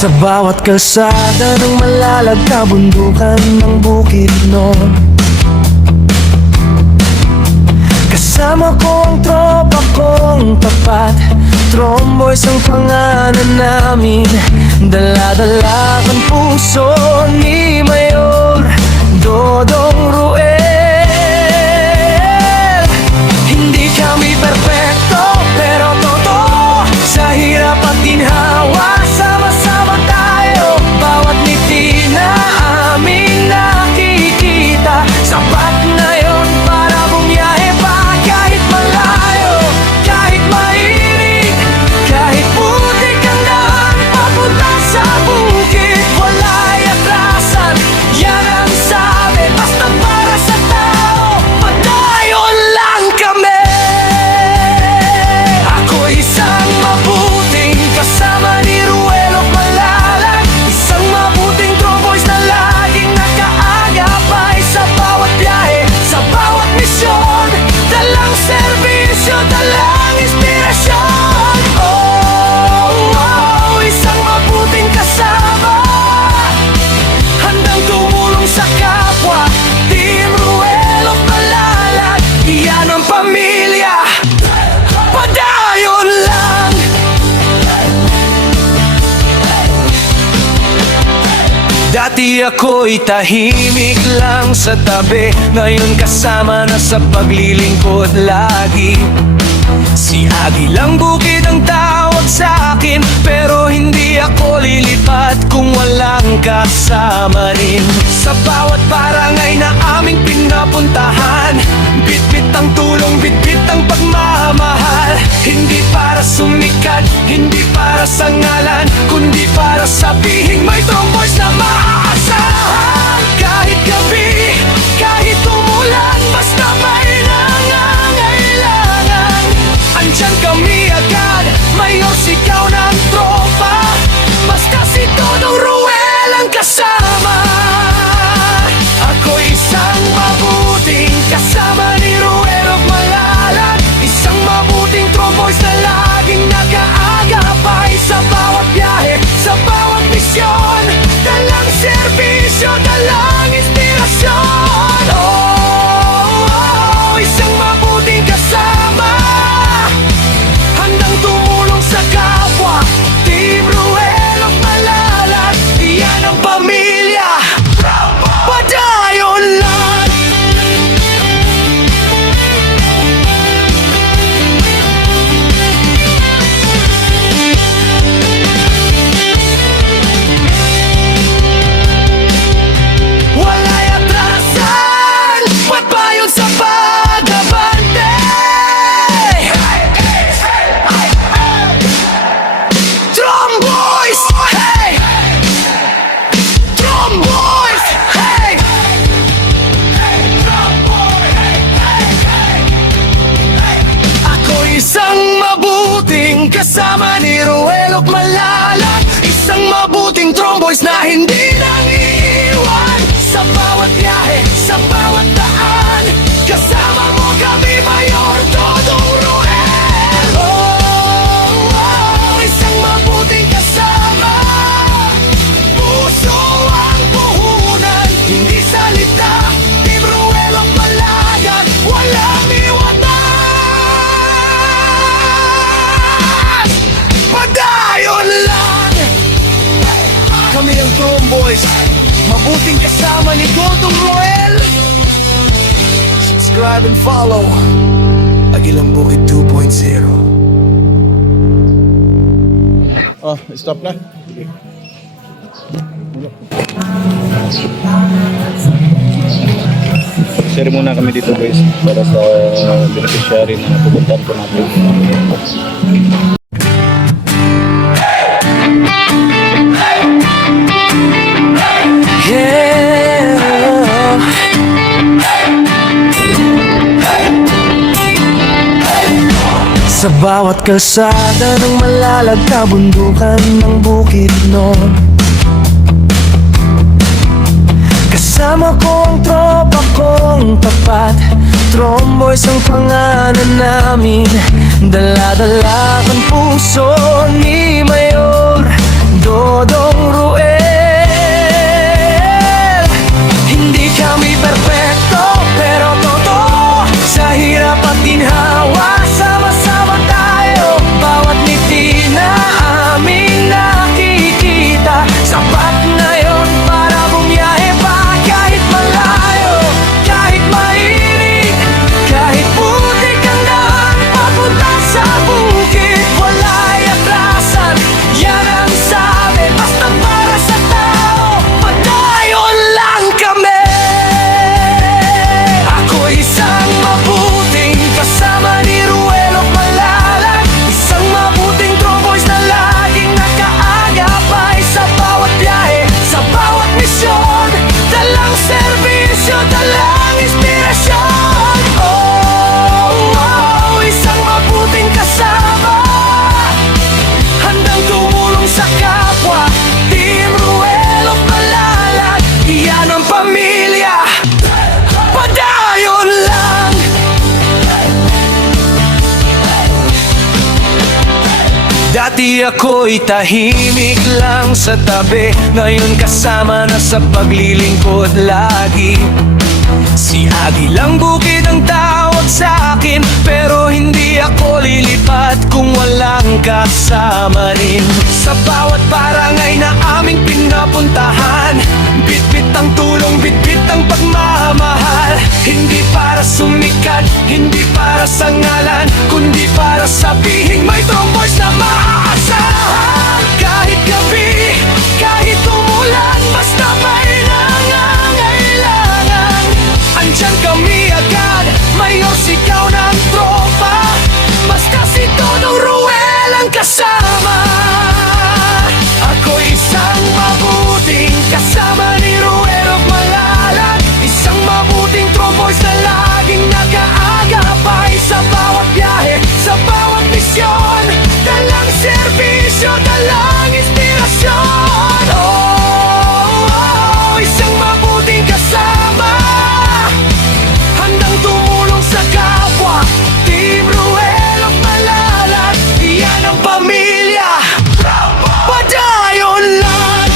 Sa bawat kalsada ng malalag kabundukan ng Bukidnon, kasama ko ang tropa kong tapat. Tromboys ang pangalan namin, dala-dala ang puso ni Mayor Dodong Ruel. Hindi kami perfecto pero totoo, sa hirap at ginhawa sama-sama tayo. Bawat ngiti na aming nakikita, sapat na yun para bumiyahe pa. Kahit malayo, kahit mainit, kahit putik ang daan papunta sa bukid, wala'y atrasan, yan ang sabi. Basta para sa tao, padayon lang kami. Ako'y isang mabuting kasama ni Ruelo Malalag, isang mabuting tromboys na laging nakaagapay sa bawat biyahe, sa bawat misyon. Dalang serbisyo, dalang inspirasyon. Isang mabuting kasama, handang tumulong sa kapwa. Team Ruelo Malalag, iyan ang pamilya. Padayon lang. Dati ako'y tahimik lang sa tabi, ngayon kasama na sa paglilingkod lagi. Si Agilang Bukid ang tawag sa akin, pero hindi ako lilipat kung walang kasama rin. Sa bawat barangay na aming pinapuntahan, bitbit ang tulong, bitbit ang pagmamahal. Hindi para sumikat, hindi para sa ngalan, kundi para sabihin may tromboys na maaasahan. Kahit gabi, kahit umulan, basta may nangangailangan, andyan kami agad. Mayor, sigaw ng tropa, basta si Dodong Ruel ang kasama. Ako'y isang mabuting kasama ni Ruel Malalag, isang mabuting tromboys na laging nag-aagapay sa bawat biyahe, sa bawat misyon. Dalang serbisyo, dalang inspirasyon. Isang mabuting kasama, handang tumulong sa kapwa. Team Ruel Malalag, iyan ang pamilya. Padayon lang. Wala'y atrasan, ba't ba yun sa pag-abante? Tromboys! Hey! Tromboys! Hey! Ako'y isang mabuting kasama ni Ruel Malalag, isang mabuting tromboys na hindi nang iiwan. Sa bawat biyahe, sa bawat daan, kasama mo kami, Mayor Dodong Ruel. Isang mabuting kasama, puso ang puhunan, hindi salita. Team Ruel Malalag, walang iwanan. Padayon lang. Kami ang Tromboys, mabuting kasama ni Dodong Ruel. Subscribe and follow Agilang Bukid 2.0. Oh, stop na. Share muna kami dito guys para sa beneficiary na pupuntahan po natin. Sa bawat kalsada ng malalag kabundukan ng Bukidnon, kasama ko ang tropa kong tapat. Tromboys ang pangalan namin, dala-dala ang puso ni Mayor Dodong Ruel. Hindi kami perpekto, pero totoo. Sa hirap at ginhawa, sama-sama tayo. Bawat ngiti na aming nakikita, sapat na yon para bumiyahe pa. Kahit malayo, kahit mainit, kahit putik ang daan papunta sa bukid, wala'y atrasan. Yan ang sabi, basta para sa tao, padayon lang kami. Ako'y isang mabuting kasama ni Ruelo Malalag, isang mabuting true boys na laging nakaagapay sa bawat biyahe, sa bawat misyon. Dalang serbisyo, dalang inspirasyon. Isang mabuting kasama, handang tumulong sa kapwa. Team Ruelo Malalag, iyan ang pamilya. Padayon lang. Dati ako'y tahimik lang sa tabi, ngayon kasama na sa paglilingkod lagi. Si Agi lang bukid ang tawag sa akin, pero hindi ako lilipat kung walang kasama rin. Sa bawat barangay na aming pinapuntahan, bitbit ang tulong, bitbit ang pagmamahal. Hindi para sumikat, hindi para sa ngalan, kundi para sabihin may tromboys na maaasahan. Kahit gabi, kahit umulan, basta may nangangailangan, andyan kami agad, mayor sigaw ng tropa. Basta si Dodong Ruel ang kasama. Ako isang mabuting kasama ni Ruel Malalag, isang mabuting true boys na laging nakaagapay sa bawat biyahe, sa bawat misyon. Dalang serbisyo, dalang inspirasyon. Isang mabuting kasama, handang tumulong sa kapwa. Team Ruel Malalag, iyan ang pamilya. Padayon lang.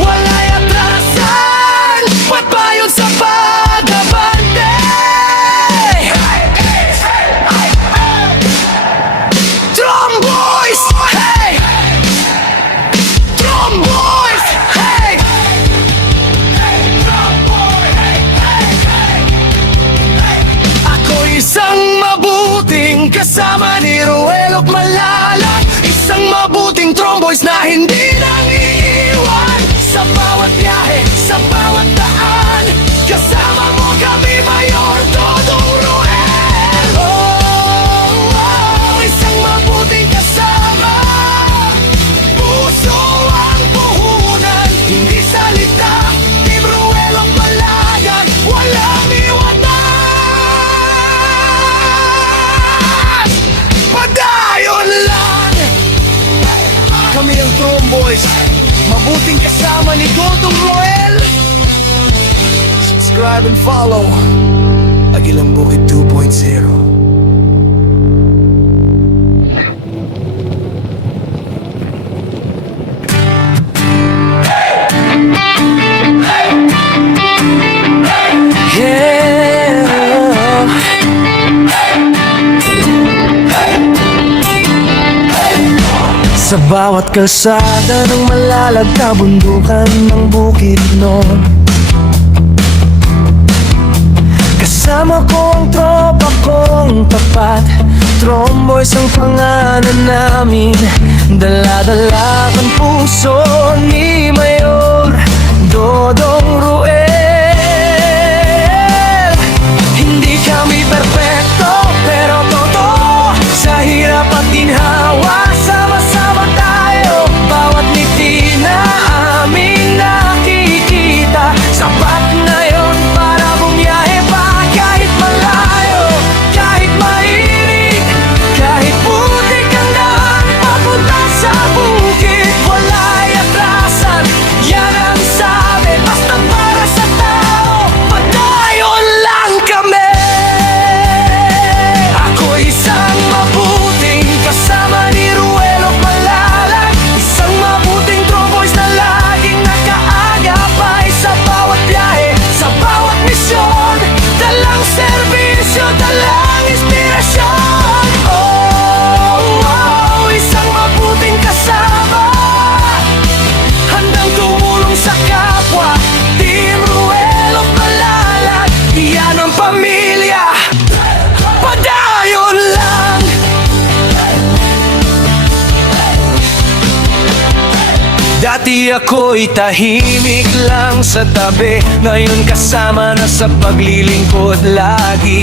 Wala'y atrasan, pagbayon sa pag-abante. Tromboys, hey! Tromboys, hey! Ako isang mabuting kasama ni Ruel Malalag, isang mabuting tromboys na hindi nang iiwan. Sa bawat biyahe, sa bawat daan, kasama mo kami, Mayor Dodong Ruel. Isang mabuting kasama, puso ang puhunan, hindi salita. Team Ruel Malalag, walang iwanan. Padayon lang. Kami ang Tromboys, mabuting kasama ni Dodong Ruel. Subscribe and follow Agilang Bukid 2.0. Sa bawat kalsada ng malalag na bundukan ng Bukidnon, kasama ko ang tropa kong tapat. Tromboys ang pangalan namin, dala-dala ang puso ni Mayor Dodong Ruel. Hindi kami perpekto, pero totoo. Sa hirap at ginhawa, sama-sama tayo. Bawat ngiti na aming nakikita, sapat na yon para bumiyahe pa. Kahit malayo, kahit mainit, kahit putik ang daan papunta sa bukid, wala'y atrasan. Yan ang sabi, Dati ako'y tahimik lang sa tabi, ngayon kasama na sa paglilingkod lagi.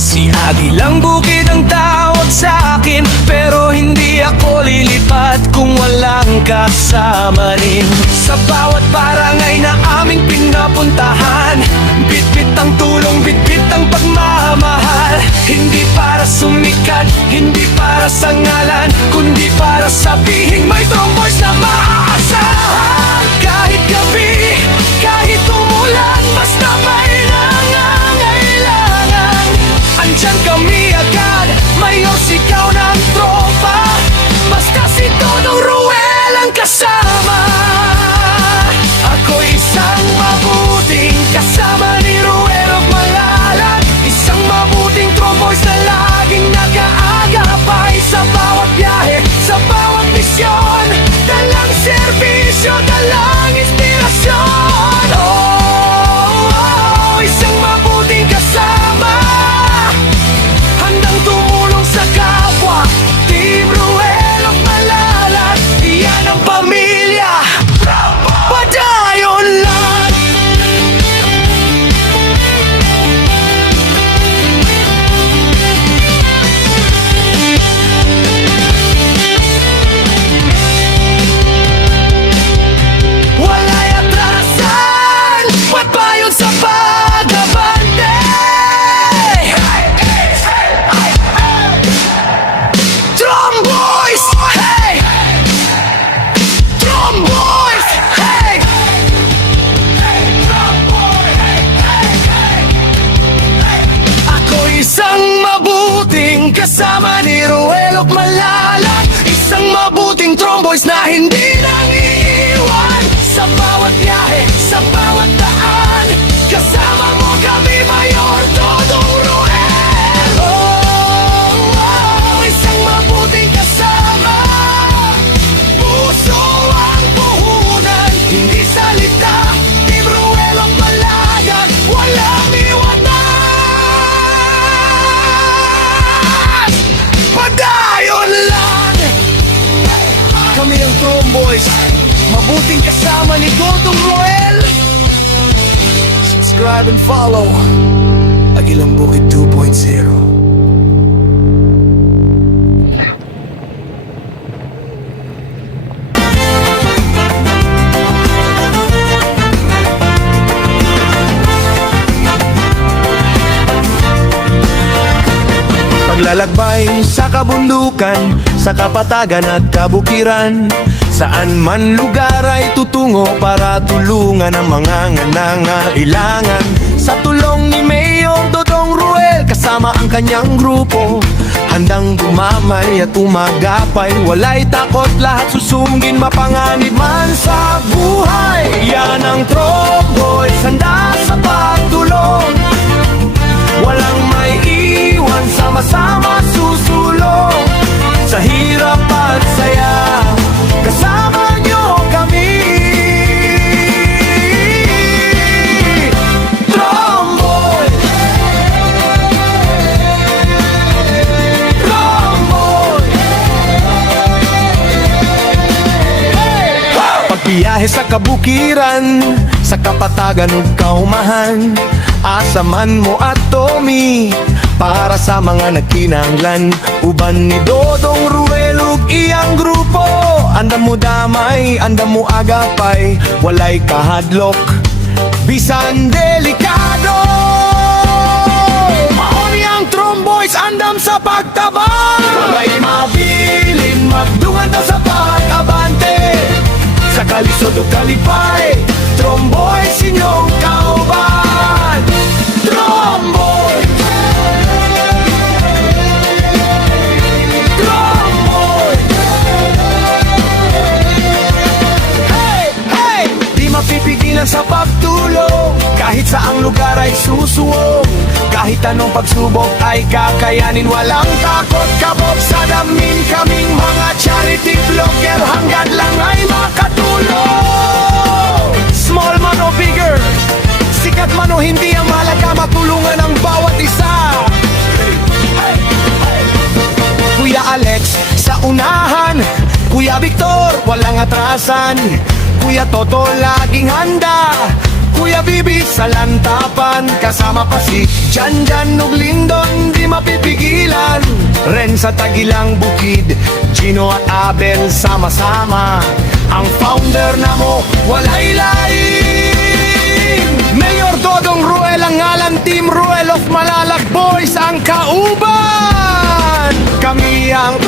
Si Agi lang bukid ang tawag sa akin, pero hindi ako lilipat kung walang kasama rin. Sa bawat barangay na aming pinapuntahan, bitbit ang tulong, bitbit ang pagmamahal. Hindi para sumikat, hindi para sa ngalan, kundi para sabihin may tromboys na maaasahan. Kahit gabi, kahit umulan, basta may nangangailangan, andyan kami agad, mayor sigaw ng tropa. Basta si Dodong Ruel ang kasama. Ako'y isang mabuting kasama ni Ruel of Malalag, isang mabuting tromboys na laging nag-aagapay sa bawat biyahe, sa bawat misyon. Dalang serbisyo, dalang inspirasyon. Oh, isang mabuting kasama, handang tumulong sa kapwa. Team Ruel of Malalag, iyan ang pamilya, padayon lang. Wala'y atrasan, padayon sa pag-abante. Tromboys, hey! Tromboys, hey! Ako isang mabuting kasama ni Ruel of Malalag, isang mabuting tromboys na hindi nang iiwan. Sa bawat biyahe, sa bawat daan, kasama mo kami, Mayor Dodong Ruel. Oh, isang mabuting kasama, puso ang puhunan, hindi salita. Team Ruel of Malalag, walang iwanan, padayon lang. Kami ang Tromboys, mabuting kasama ni Dodong Ruel. Subscribe and follow Agilang Bukid 2.0. Paglalakbay sa kabundukan, sa kapatagan at kabukiran, saan man lugar ay tutungo para tulungan ang mga nangangailangan. Sa tulong ni Mayor Dodong Ruel, kasama ang kanyang grupo, handang gumamay at umagapay. Wala'y takot, lahat susundin, mapanganib man sa buhay. Yan ang Tromboys, handa sa pagtulong, walang may iwan, sama-sama susulong. Sa hirap at saya, kasama nyo kami. Tromboy, Tromboy. Pagbiyahe sa kabukiran, sa kapatagan ug kaumahan, asa man mo at Tommy, para sa mga nagkinahanglan. Uban ni Dodong Ruel ug iyang grupo, andam mo damay, andam mo agapay, walay kahadlok, bisan delikado. Mauni ang Tromboys, andam sa pagtabang, walay mabilin, magdungan daw sa pag-abante. Sa kalisod ug kalipay, Tromboys inyong kauban. Tromboy, Tromboy. Hey, hey! Di mapipigilan sa pagtulong, kahit saang lugar ay susuwong. Kahit anong pagsubok ay kakayanin, walang takot kabog sa damin. Kaming mga charity vlogger, hanggang lang ay makatulong. Small man o bigger, sikat man o hindi, ang mahalaga matulungan ang bawat isa. Kuya Alex sa unahan, Kuya Victor, walang atrasan. Kuya Toto, laging handa. Kuya Bibi sa lantapan, kasama pa si Janjan ug Lindon, di mapipigilan. Ren sa Tagilang Bukid, Gino at Abel sama-sama. Ang founder na mo, walay lain. Mayor Dodong Ruel ang ngalan, Team Ruel of Malalag Boys ang kauban. Kami ang